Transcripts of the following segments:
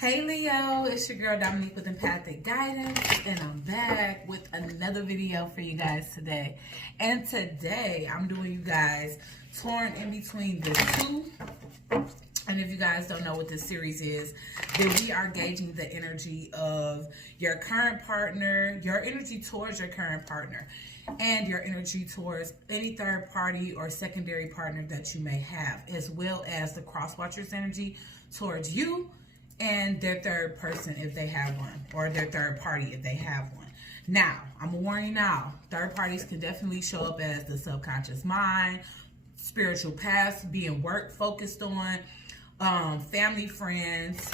Hey Leo, it's your girl Dominique with Empathic Guidance, and I'm back with another video for you guys today. And today I'm doing you guys torn in between the two. And if you guys don't know what this series is, then we are gauging the energy of your current partner, your energy towards your current partner, and your energy towards any third party or secondary partner that you may have, as well as the cross watcher's energy towards you and their third person if they have one, or their third party if they have one. Now, I'm warning now, third parties can definitely show up as the subconscious mind, spiritual past, being work focused on, family, friends,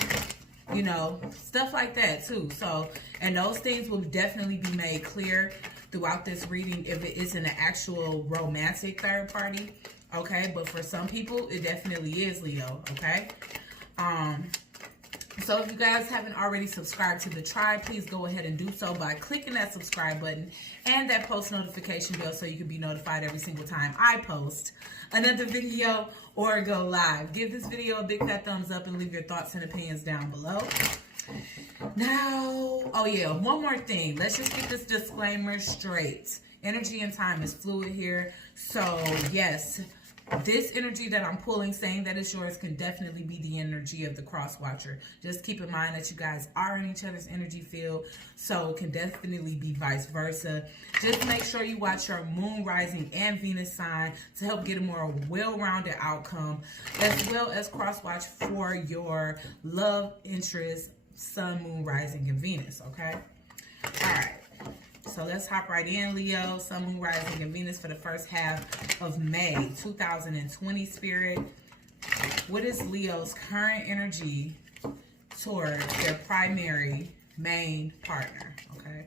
you know, stuff like that too. So, and those things will definitely be made clear throughout this reading if it isn't an actual romantic third party, okay? But for some people, it definitely is, Leo, okay? So if you guys haven't already subscribed to the tribe, please go ahead and do so by clicking that subscribe button and that post notification bell so you can be notified every single time I post another video or go live. Give this video a big fat thumbs up and leave your thoughts and opinions down below. Now, oh yeah, one more thing. Let's just get this disclaimer straight. Energy and time is fluid here. So yes, this energy that I'm pulling, saying that it's yours, can definitely be the energy of the cross watcher. Just keep in mind that you guys are in each other's energy field, so it can definitely be vice versa. Just make sure you watch your moon, rising, and Venus sign to help get a more well-rounded outcome, as well as cross watch for your love interest, sun, moon, rising, and Venus, okay? All right. So let's hop right in, Leo, Sun, Moon, Rising, and Venus for the first half of May 2020, Spirit. What is Leo's current energy toward their primary main partner, okay?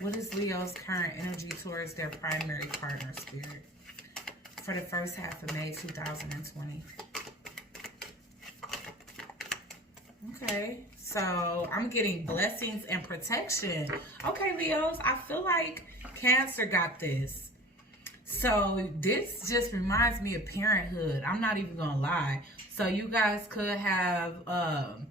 What is Leo's current energy towards their primary partner, Spirit, for the first half of May 2020? Okay, so I'm getting blessings and protection. Okay, Leos, I feel like Cancer got this. So this just reminds me of parenthood. I'm not even gonna lie. So you guys could have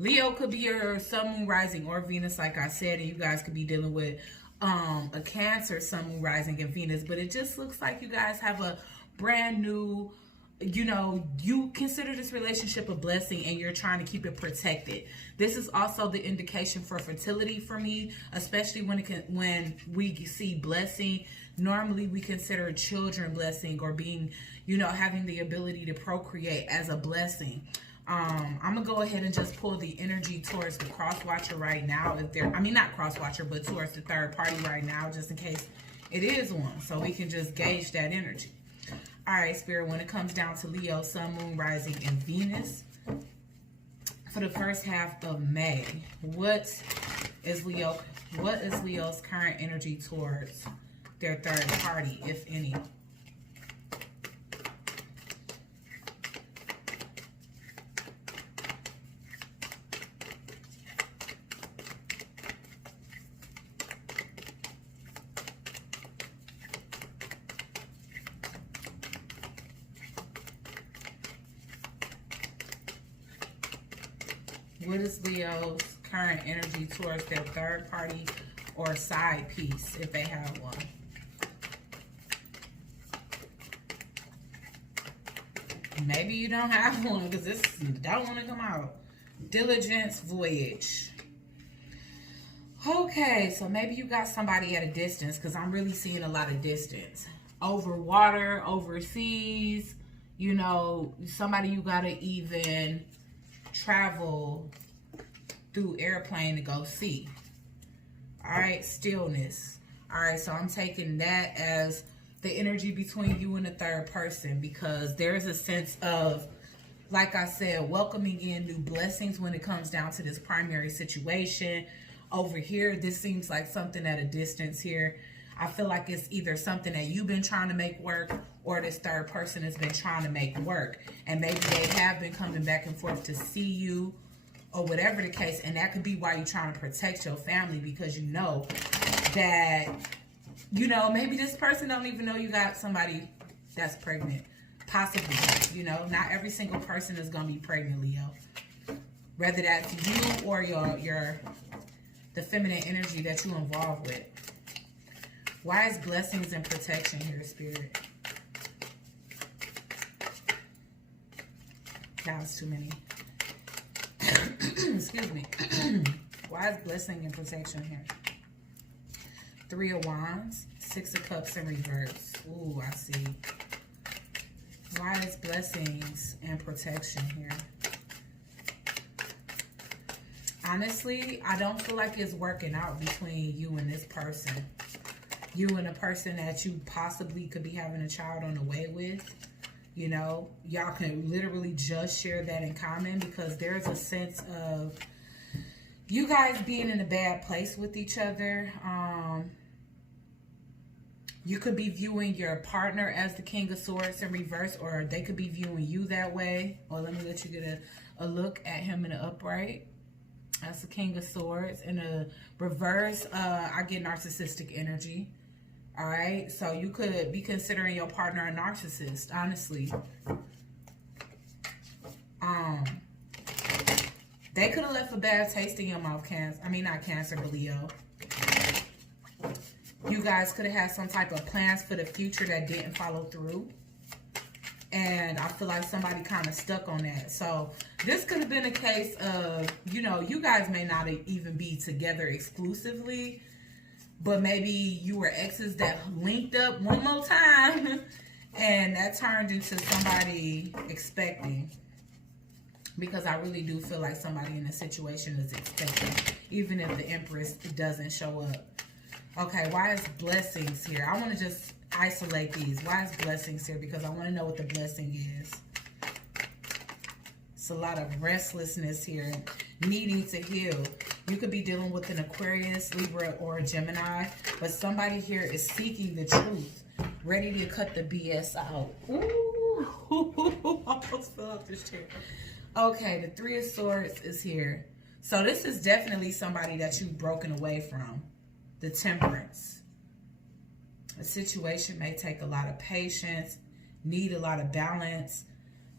Leo could be your sun, moon, rising, or Venus, like I said, and you guys could be dealing with a Cancer, sun, moon, rising, and Venus. But it just looks like you guys have a brand new, you know, you consider this relationship a blessing and you're trying to keep it protected. This is also the indication for fertility for me, especially when we see blessing. Normally we consider children blessing, or being, you know, having the ability to procreate as a blessing. I'm gonna go ahead and just pull the energy towards the cross watcher right now. If they're, I mean, not cross watcher, but towards the third party right now, just in case it is one, so we can just gauge that energy. All right, Spirit, when it comes down to Leo, Sun, Moon, Rising, and Venus for the first half of May, what is Leo's current energy towards their third party, if any? What is Leo's current energy towards their third party or side piece, if they have one? Maybe you don't have one because this don't want to come out. Diligence, voyage. Okay, so maybe you got somebody at a distance, because I'm really seeing a lot of distance. Over water, overseas, you know, somebody you got to even travel through airplane to go see. All right, stillness. All right, so I'm taking that as the energy between you and the third person, because there is a sense of, like I said, welcoming in new blessings when it comes down to this primary situation. Over here, this seems like something at a distance here. I feel like it's either something that you've been trying to make work, or this third person has been trying to make work. And maybe they have been coming back and forth to see you, or whatever the case. And that could be why you're trying to protect your family, because you know that, you know, maybe this person don't even know you got somebody that's pregnant. Possibly, you know, not every single person is going to be pregnant, Leo. Whether that's you or the feminine energy that you involved with. Why is blessings and protection here, Spirit? That was too many. Excuse me. Why is blessing and protection here? 3 of Wands, 6 of Cups in reverse. Ooh, I see. Why is blessings and protection here? Honestly, I don't feel like it's working out between you and this person. You and a person that you possibly could be having a child on the way with. You know, y'all can literally just share that in common, because there's a sense of you guys being in a bad place with each other. You could be viewing your partner as the King of Swords in reverse, or they could be viewing you that way. Or let me let you get a look at him in the upright. That's the King of Swords. In the reverse, I get narcissistic energy. All right, so you could be considering your partner a narcissist, honestly. They could have left a bad taste in your mouth, Cancer. I mean, not Cancer, but Leo. You guys could have had some type of plans for the future that didn't follow through. And I feel like somebody kind of stuck on that. So this could have been a case of, you know, you guys may not even be together exclusively, but maybe you were exes that linked up one more time and that turned into somebody expecting. Because I really do feel like somebody in a situation is expecting, even if the Empress doesn't show up. Okay, why is blessings here? I want to just isolate these. Why is blessings here? Because I want to know what the blessing is. It's a lot of restlessness here, needing to heal. You could be dealing with an Aquarius, Libra, or a Gemini, but somebody here is seeking the truth, ready to cut the BS out. Ooh, almost fell off this chair. Okay, the 3 of Swords is here. So this is definitely somebody that you've broken away from. The Temperance. A situation may take a lot of patience, need a lot of balance.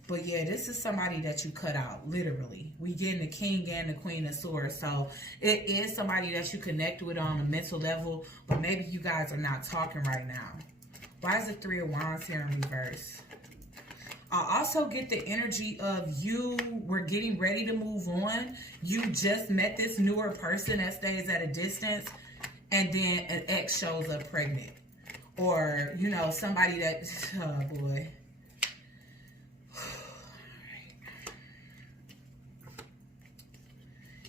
But yeah, this is somebody that you cut out, literally. We getting the King and the Queen of Swords. So it is somebody that you connect with on a mental level, but maybe you guys are not talking right now. Why is the 3 of Wands here in reverse? I also get the energy of you were getting ready to move on. You just met this newer person that stays at a distance, and then an ex shows up pregnant. Or, you know, somebody that, oh boy.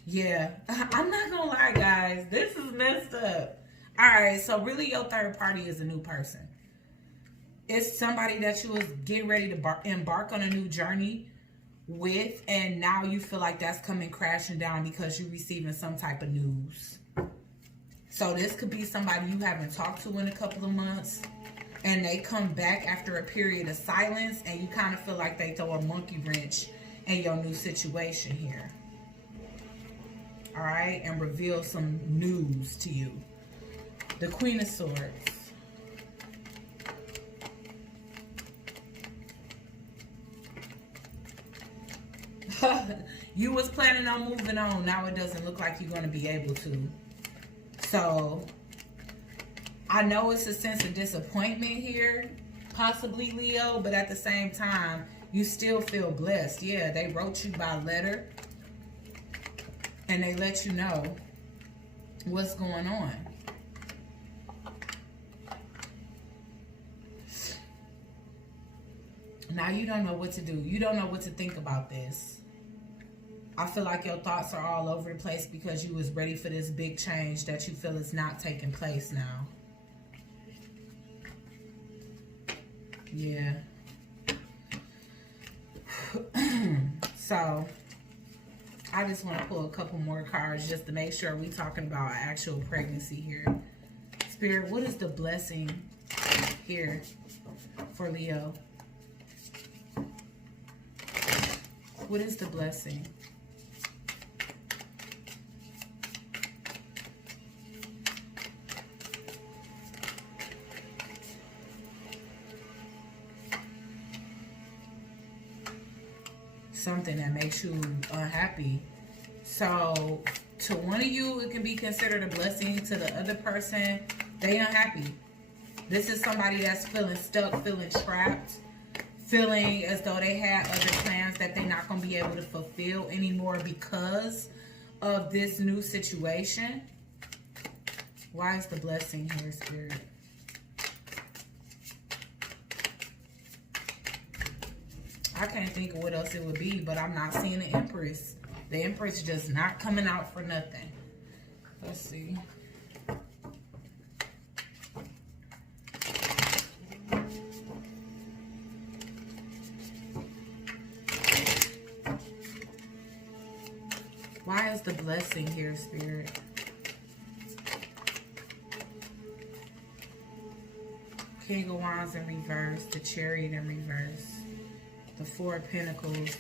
Yeah, I'm not gonna lie, guys. This is messed up. All right, so really your third party is a new person. It's somebody that you was getting ready to embark on a new journey with, and now you feel like that's coming crashing down because you're receiving some type of news. So this could be somebody you haven't talked to in a couple of months, and they come back after a period of silence, and you kind of feel like they throw a monkey wrench in your new situation here. All right, and reveal some news to you. The Queen of Swords. You was planning on moving on. Now it doesn't look like you're going to be able to. So, I know it's a sense of disappointment here, possibly, Leo, but at the same time, you still feel blessed. Yeah, they wrote you by letter, and they let you know what's going on. Now you don't know what to do. You don't know what to think about this. I feel like your thoughts are all over the place because you was ready for this big change that you feel is not taking place now. Yeah. So, I just want to pull a couple more cards just to make sure we're talking about actual pregnancy here. Spirit, what is the blessing here for Leo? What is the blessing? Something that makes you unhappy. So to one of you, it can be considered a blessing. To the other person, they unhappy. This is somebody that's feeling stuck, feeling trapped, feeling as though they had other plans that they're not going to be able to fulfill anymore because of this new situation. Why is the blessing here, Spirit? I can't think of what else it would be, but I'm not seeing the Empress. The Empress just not coming out for nothing. Let's see. Why is the blessing here, Spirit? King of Wands in reverse, the Chariot in reverse. The Four of Pentacles.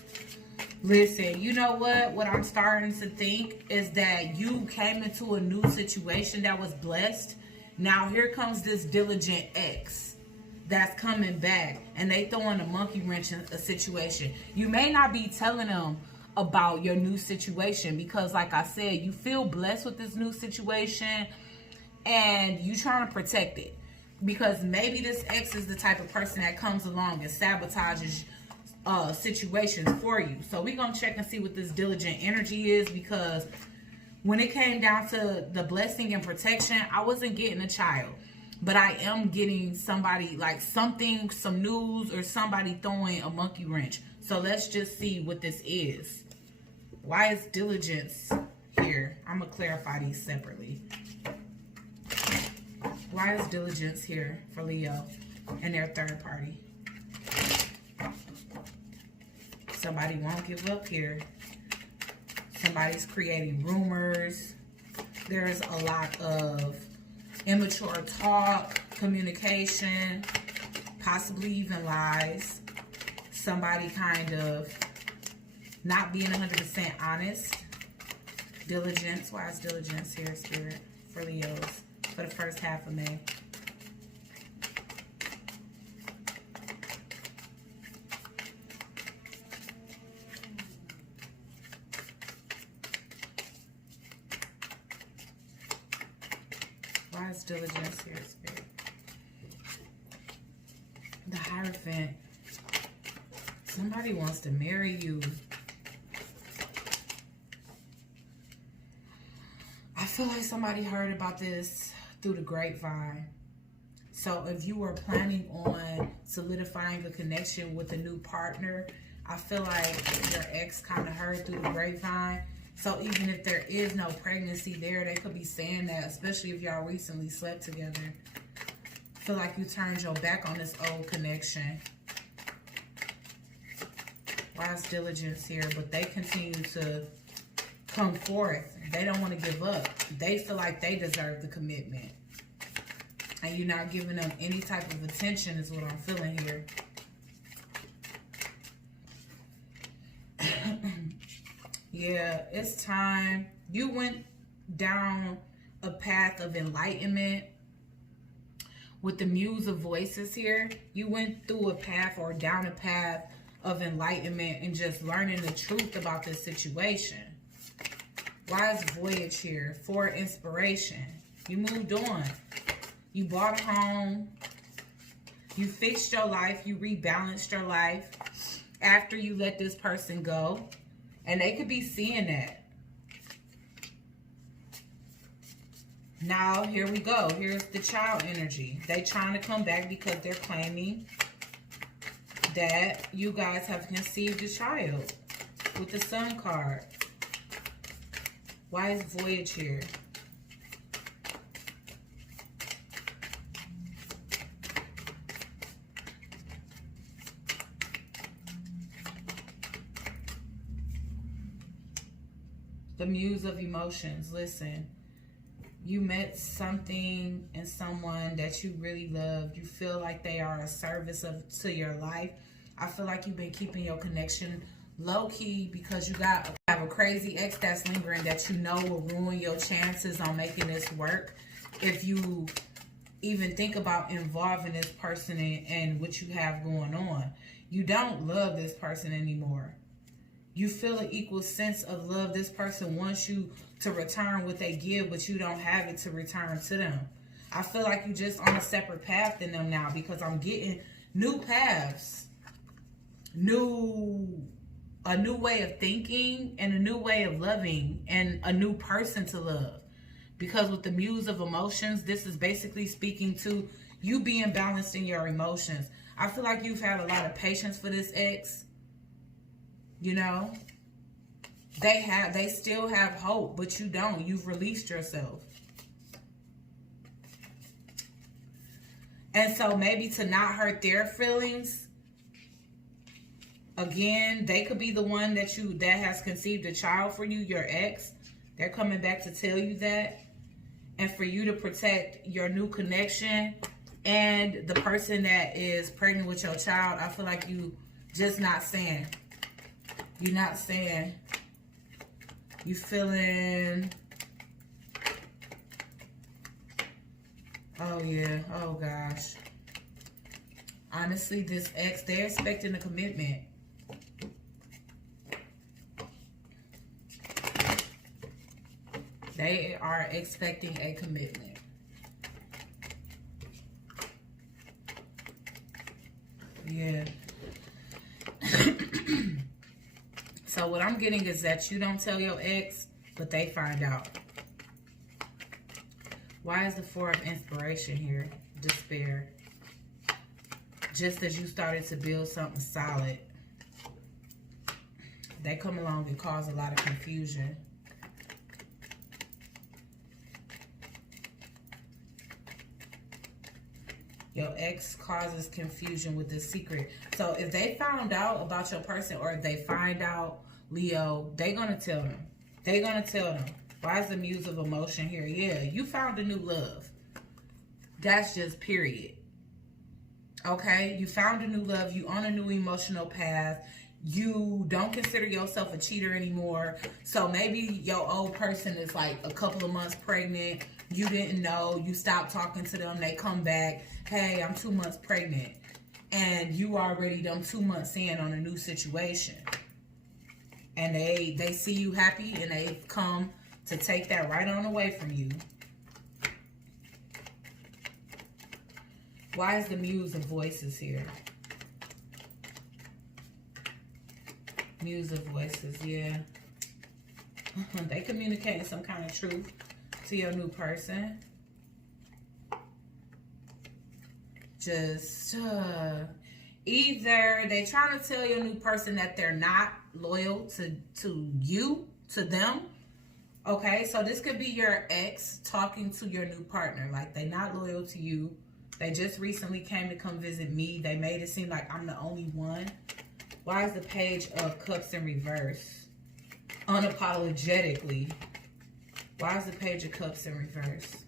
Listen, you know what? What I'm starting to think is that you came into a new situation that was blessed. Now here comes this diligent ex that's coming back, and they throwing a monkey wrench in a situation. You may not be telling them about your new situation because, like I said, you feel blessed with this new situation and you trying to protect it. Because maybe this ex is the type of person that comes along and sabotages situations for you. So we're gonna check and see what this diligent energy is, because when it came down to the blessing and protection, I wasn't getting a child, but I am getting somebody, like something, some news, or somebody throwing a monkey wrench. So let's just see what this is. Why is diligence here? I'm gonna clarify these separately. Why is diligence here for Leo and their third party? Somebody won't give up here. Somebody's creating rumors. There's a lot of immature talk, communication, possibly even lies. Somebody kind of not being 100% honest. Diligence. Why is diligence here, Spirit, for Leos for the first half of May? Why is diligence here, Spirit? The Hierophant. Somebody wants to marry you. I feel like somebody heard about this through the grapevine. So if you were planning on solidifying a connection with a new partner, I feel like your ex kind of heard through the grapevine. So even if there is no pregnancy there, they could be saying that, especially if y'all recently slept together. I feel like you turned your back on this old connection. Why is diligence here? But they continue to come forth. They don't want to give up. They feel like they deserve the commitment. And you're not giving them any type of attention is what I'm feeling here. Yeah, it's time. You went down a path of enlightenment with the Muse of Voices here. You went through a path or down a path of enlightenment and just learning the truth about this situation. Why is Voyage here? For inspiration. You moved on. You bought a home. You fixed your life. You rebalanced your life after you let this person go. And they could be seeing that. Now, here we go. Here's the Child energy. They trying to come back because they're claiming that you guys have conceived a child with the Sun card. Why is Voyage here? The Muse of Emotions. Listen, You met something in someone that you really love. You feel like they are a service to your life. I feel like you've been keeping your connection low-key because you have a crazy ex that's lingering that you know will ruin your chances on making this work. If you even think about involving this person in what you have going on. You don't love this person anymore. You feel an equal sense of love. This person wants you to return what they give, but you don't have it to return to them. I feel like you're just on a separate path than them now because I'm getting new paths, a new way of thinking and a new way of loving and a new person to love. Because with the Muse of Emotions, this is basically speaking to you being balanced in your emotions. I feel like you've had a lot of patience for this ex. You know, they still have hope, but you don't. You've released yourself. And so maybe to not hurt their feelings, again, they could be the one that has conceived a child for you, your ex. They're coming back to tell you that. And for you to protect your new connection and the person that is pregnant with your child, I feel like you just not saying. You're not saying. You feeling. Oh, yeah. Oh, gosh. Honestly, this ex, they're expecting a commitment. They are expecting a commitment. Yeah. So what I'm getting is that you don't tell your ex, but they find out. Why is the Four of Inspiration here? Despair. Just as you started to build something solid, they come along and cause a lot of confusion. Your ex causes confusion with this secret. So if they found out about your person, or if they find out, Leo, they're going to tell them. They're going to tell them. Why is the Muse of Emotion here? Yeah, you found a new love. That's just period. Okay? You found a new love. You on a new emotional path. You don't consider yourself a cheater anymore. So maybe your old person is like a couple of months pregnant. You didn't know. You stopped talking to them. They come back. Hey, I'm 2 months pregnant. And you already done 2 months in on a new situation. And they see you happy and they've come to take that right on away from you. Why is the Muse of Voices here? Muse of Voices, yeah. They communicating some kind of truth to your new person. Just either they trying to tell your new person that they're not loyal to you, to them. Okay, so this could be your ex talking to your new partner. Like, they not loyal to you. They just recently came to come visit me. They made it seem like I'm the only one. Why is the Page of Cups in reverse? Unapologetically. Why is the Page of Cups in reverse?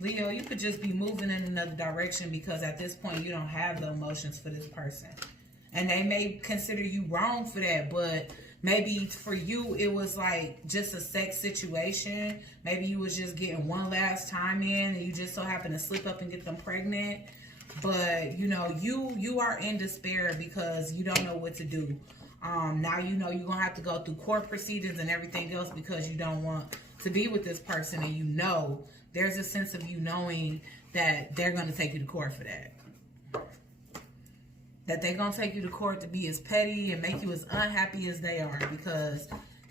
Leo, you could just be moving in another direction because at this point you don't have the emotions for this person. And they may consider you wrong for that, but maybe for you it was like just a sex situation. Maybe you was just getting one last time in and you just so happened to slip up and get them pregnant. But, you know, you are in despair because you don't know what to do. Now you know you're going to have to go through court proceedings and everything else because you don't want to be with this person. And you know, there's a sense of you knowing that they're going to take you to court for that. That they're going to take you to court to be as petty and make you as unhappy as they are because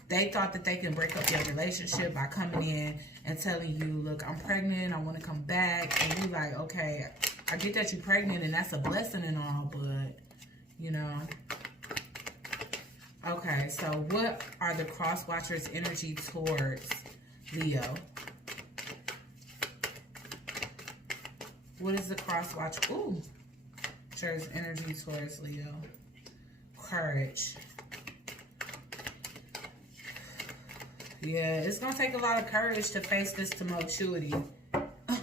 they thought that they can break up your relationship by coming in and telling you, look, I'm pregnant, I want to come back. And you're like, okay, I get that you're pregnant and that's a blessing and all, but, you know. Okay, so what are the cross watchers' energy towards Leo? What is the cross watch? Ooh. Watchers' energy towards Leo. Courage. Yeah, it's going to take a lot of courage to face this tumultuity.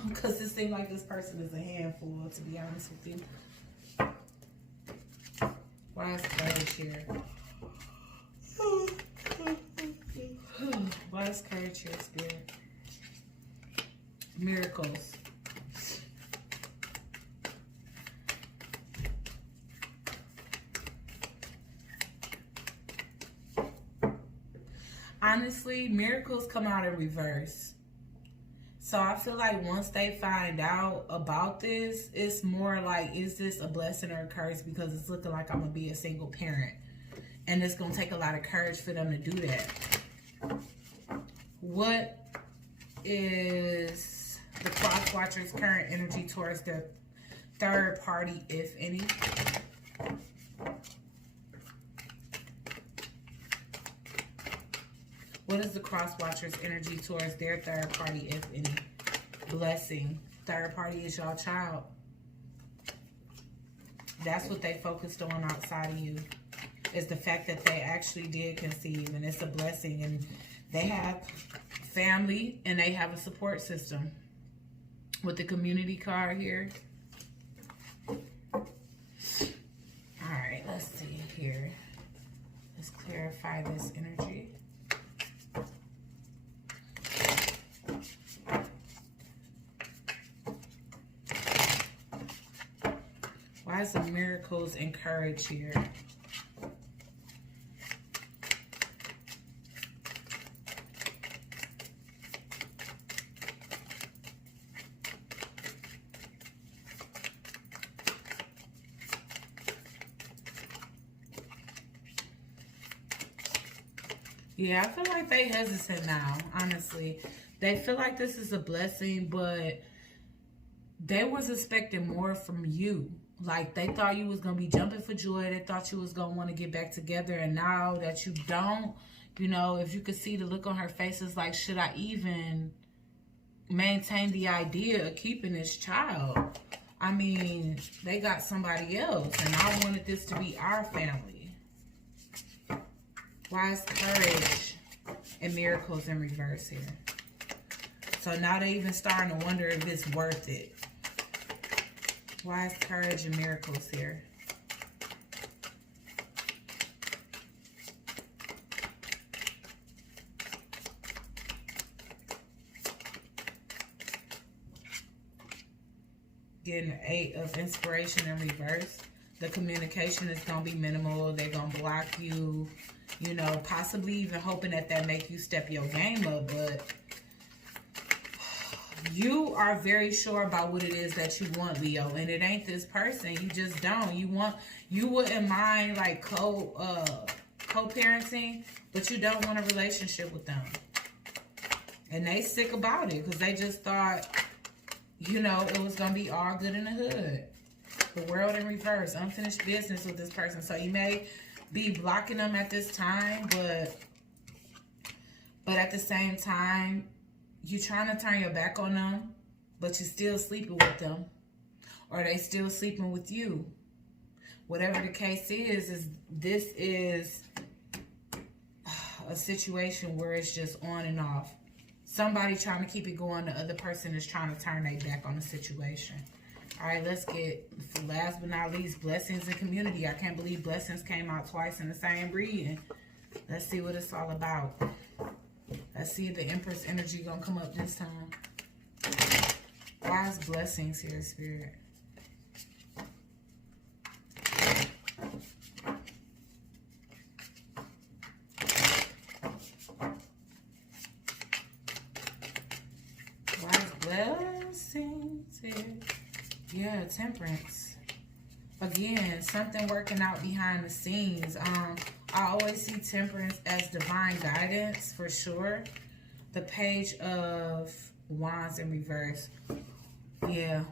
Because it seems like this person is a handful, to be honest with you. Why is courage here? Why is courage here, Spirit? Miracles. Honestly, miracles come out in reverse. So I feel like once they find out about this, it's more like, is this a blessing or a curse? Because it's looking like I'm going to be a single parent. And it's going to take a lot of courage for them to do that. What is the Cross Watcher's current energy towards their third party, if any? What is the Cross Watcher's energy towards their third party, if any? Blessing. Third party is y'all child. That's what they focused on outside of you. Is the fact that they actually did conceive, and it's a blessing, and they have family and they have a support system. With the community card here. Alright, let's see here. Let's clarify this energy. Why is the miracles and courage here? Yeah, I feel like they hesitant now, honestly. They feel like this is a blessing, but they was expecting more from you. Like, they thought you was going to be jumping for joy. They thought you was going to want to get back together. And now that you don't, you know, if you could see the look on her face, it's like, should I even maintain the idea of keeping this child? I mean, they got somebody else, and I wanted this to be our family. Why is courage and miracles in reverse here? So now they're even starting to wonder if it's worth it. Why is courage and miracles here? Getting an 8 of inspiration in reverse. The communication is going to be minimal. They're going to block you. You know, possibly even hoping that make you step your game up. But you are very sure about what it is that you want, Leo. And it ain't this person. You just don't. You wouldn't mind like co-parenting, but you don't want a relationship with them. And they sick about it because they just thought, you know, it was going to be all good in the hood. The world in reverse. Unfinished business with this person. So you may be blocking them at this time, but at the same time, you're trying to turn your back on them, but you're still sleeping with them. Or they still sleeping with you. Whatever the case is this is a situation where it's just on and off. Somebody trying to keep it going, the other person is trying to turn their back on the situation. All right, let's get, last but not least, blessings and community. I can't believe blessings came out twice in the same reading. Let's see what it's all about. Let's see if the Empress energy gonna come up this time. Why is blessings here, Spirit? Why is blessings here? Yeah, Temperance. Again, something working out behind the scenes. I always see Temperance as divine guidance, for sure. The Page of Wands in reverse. Yeah.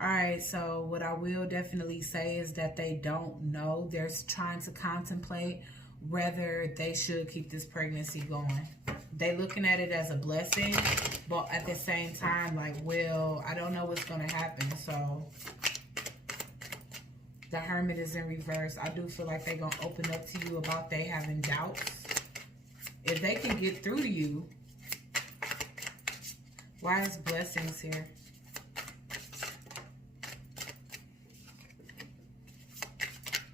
Alright, so what I will definitely say is that they don't know. They're trying to contemplate whether they should keep this pregnancy going. They looking at it as a blessing, but at the same time, like, well, I don't know what's going to happen, so the Hermit is in reverse. I do feel like they're going to open up to you about they having doubts. If they can get through to you, why is blessings here?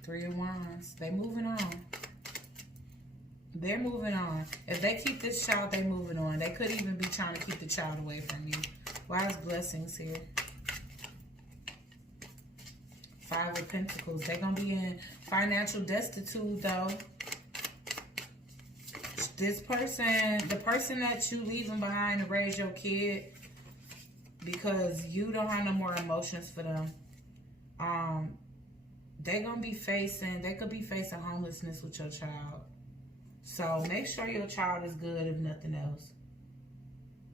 Three of Wands. They moving on. They're moving on. If they keep this child, they moving on. They could even be trying to keep the child away from you. Why is blessings here? Five of Pentacles. They're going to be in financial destitute, though. This person, the person that you leaving behind to raise your kid, because you don't have no more emotions for them. They're going to be facing, they could be facing homelessness with your child. So make sure your child is good, if nothing else.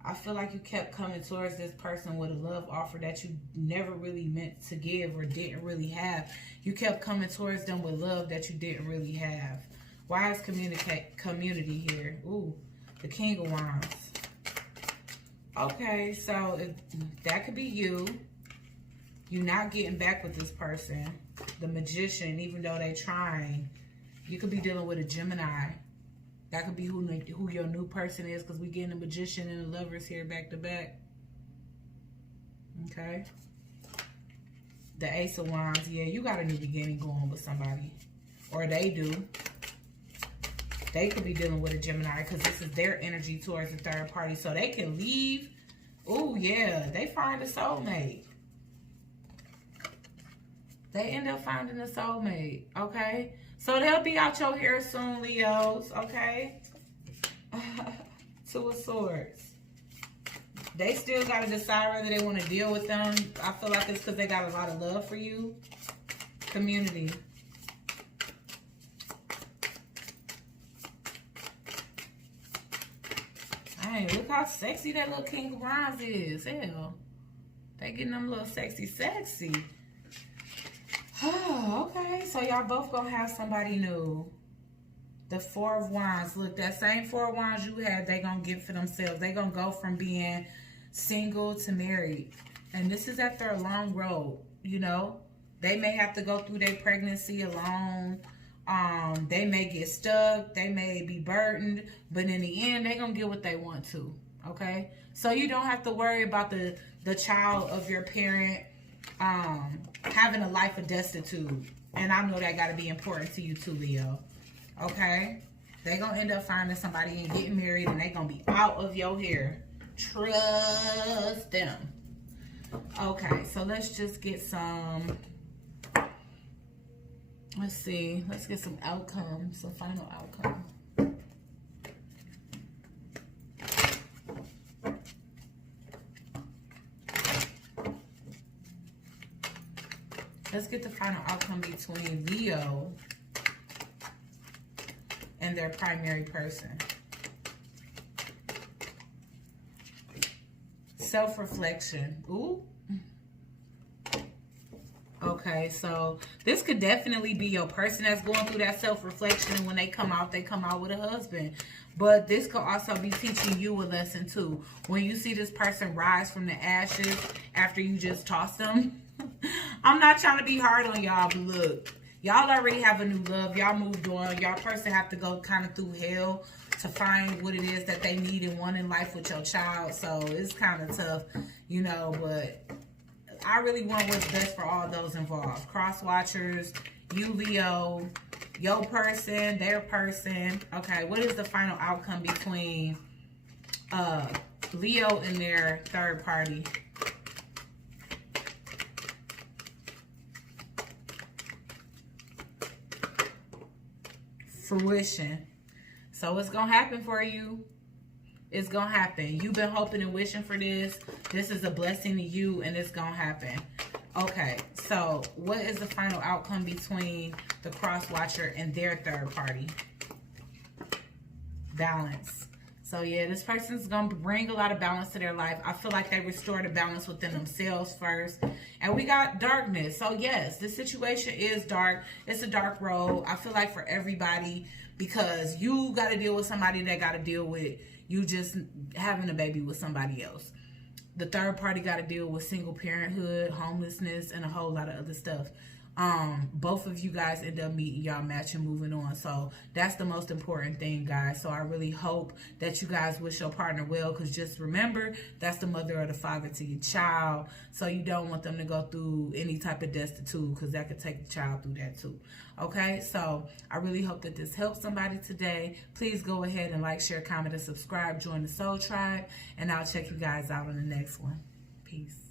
I feel like you kept coming towards this person with a love offer that you never really meant to give or didn't really have. You kept coming towards them with love that you didn't really have. Why is community here? Ooh, the King of Wands. Okay, so that could be you. You're not getting back with this person. The Magician, even though they're trying. You could be dealing with a Gemini. That could be who your new person is, because we're getting the Magician and the Lovers here back to back. Okay. The Ace of Wands. Yeah, you got a new beginning going with somebody. Or they do. They could be dealing with a Gemini, because this is their energy towards the third party. So they can leave. Oh, yeah. They find a soulmate. They end up finding a soulmate. Okay. So they'll be out your hair soon, Leos. Okay. Two of Swords. They still got to decide whether they want to deal with them. I feel like it's because they got a lot of love for you. Community. Hey, look how sexy that little King of Wands is. Hell. They getting them little sexy. Oh, okay. So y'all both gonna have somebody new. The Four of Wands. Look, that same Four of Wands you had, they gonna get for themselves. They gonna go from being single to married. And this is at their long road, you know. They may have to go through their pregnancy alone. They may get stuck. They may be burdened. But in the end, they gonna get what they want to. Okay? So you don't have to worry about the child of your parent having a life of destitute. And I know that got to be important to you too, Leo. Okay? They going to end up finding somebody and getting married, and they going to be out of your hair. Trust them. Okay, so let's just get some, let's see. Let's get some outcomes, some final outcomes. Let's get the final outcome between Leo and their primary person. Self-reflection. Ooh. Okay, so this could definitely be your person that's going through that self-reflection. And when they come out with a husband. But this could also be teaching you a lesson too. When you see this person rise from the ashes after you just tossed them. I'm not trying to be hard on y'all, but look, y'all already have a new love. Y'all moved on. Y'all person have to go kind of through hell to find what it is that they need and want in life with your child. So it's kind of tough, you know, but I really want what's best for all those involved. Cross watchers, you Leo, your person, their person. Okay, what is the final outcome between Leo and their third party? Fruition. So it's gonna happen for you. It's gonna happen. You've been hoping and wishing for this. This is a blessing to you, and it's gonna happen. Okay, so what is the final outcome between the cross watcher and their third party? Balance. So yeah, this person's gonna bring a lot of balance to their life. I feel like they restored the balance within themselves first. And we got darkness. So yes, this situation is dark. It's a dark road. I feel like for everybody, because you got to deal with somebody that got to deal with you just having a baby with somebody else. The third party got to deal with single parenthood, homelessness, and a whole lot of other stuff. both of you guys end up meeting, y'all match and moving on. So that's the most important thing, guys. So I really hope that you guys wish your partner well, because just remember, that's the mother or the father to your child. So you don't want them to go through any type of destitute, because that could take the child through that too. Okay, so I really hope that this helps somebody today. Please go ahead and like, share, comment, and subscribe. Join the Soul Tribe, and I'll check you guys out on the next one. Peace.